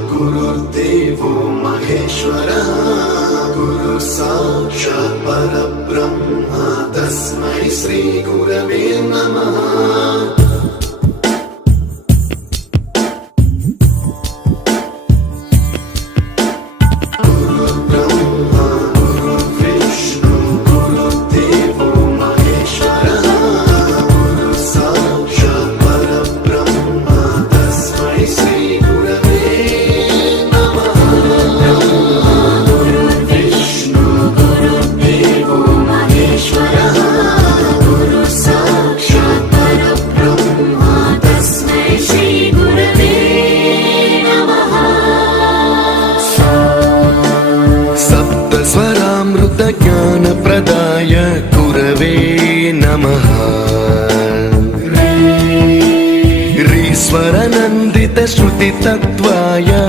गुरुर्देवो महेश्वरः गुरु साक्षात् परब्रह्म तस्मै श्री गुरवे नमः। ज्ञानप्रदाय गुरवे नमः। रीश्वरनन्दित श्रुतितत्त्वाय